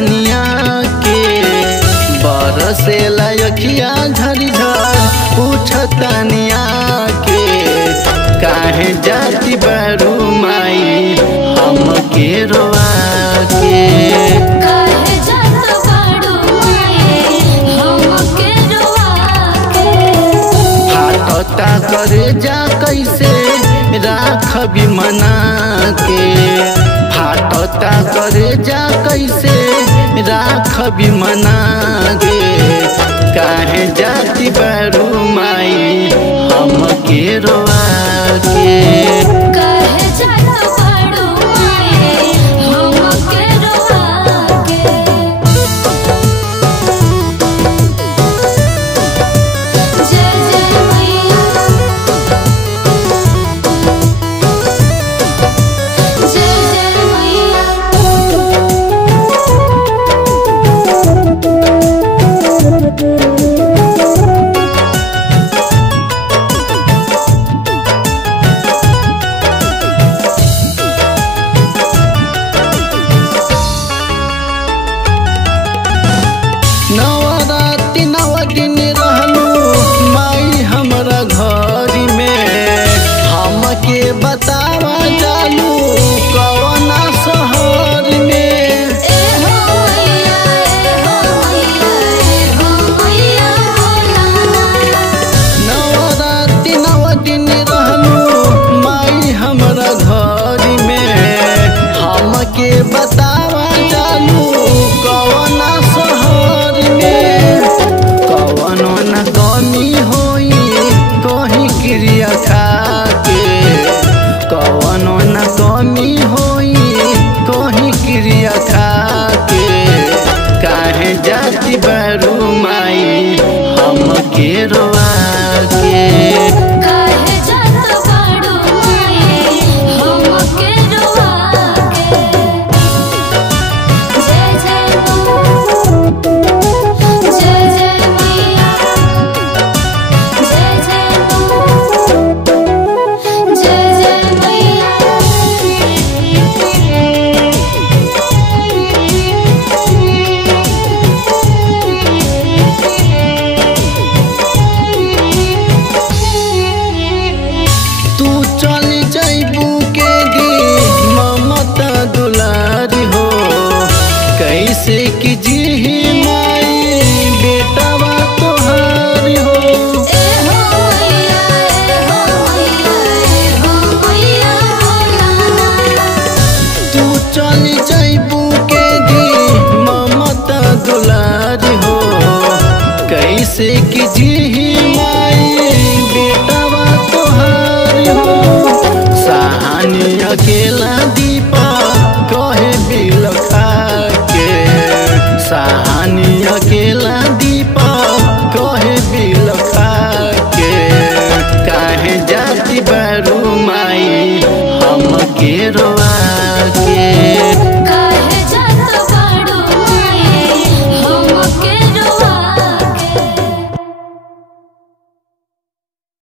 तनिया के बरसे लखिया झरझर पूछ तनिया के काहे जाती बरू माई हमके रोआ के काहे जात बाड़ू माई हमके रोआ के फाटता करे जा कैसे राखबी मना के फाटता करे जा कैसे राखबी मना गे काहे जाती बरू माई हमके रोआ के काहे जात बाड़ू माई हमके रोआ के जय जय मैया जय जय मैया नवरात्रि 9 दिन रहलू माई हमरा घर में हमके बतावा जालू कौना शहर में ए हो मैया ए हो मैया ए हो मैया भोला नवरात्रि 9 दिन रहलू माई हमरा घर में हमके बतावा जालू कौना शहर में कौनो न कमी होई कहीं क्रिया खाके कौनो न कमी होई कहीं क्रिया खाके काहे जाती बरू माई हमके रोआ के काहे जात बाड़ू माई हमके रोआ के जय जय जय जय मैया जय जय जय मैया तू चली जैबू के दी ममता दुलारी हो कैसे की जी माई बेटवा तोहारी हो ए हो मैया ए हो मैया ए हो मैया भोला तू चली जैबू के दी ममता दुलारी हो कैसे की जी माई बेटवा तोहारी हो सहानी अकेला दीपा कहे बिलखा के सहानी अकेला दीपा कहे बिलखा के काहे जाती बरू माई हमके रोआ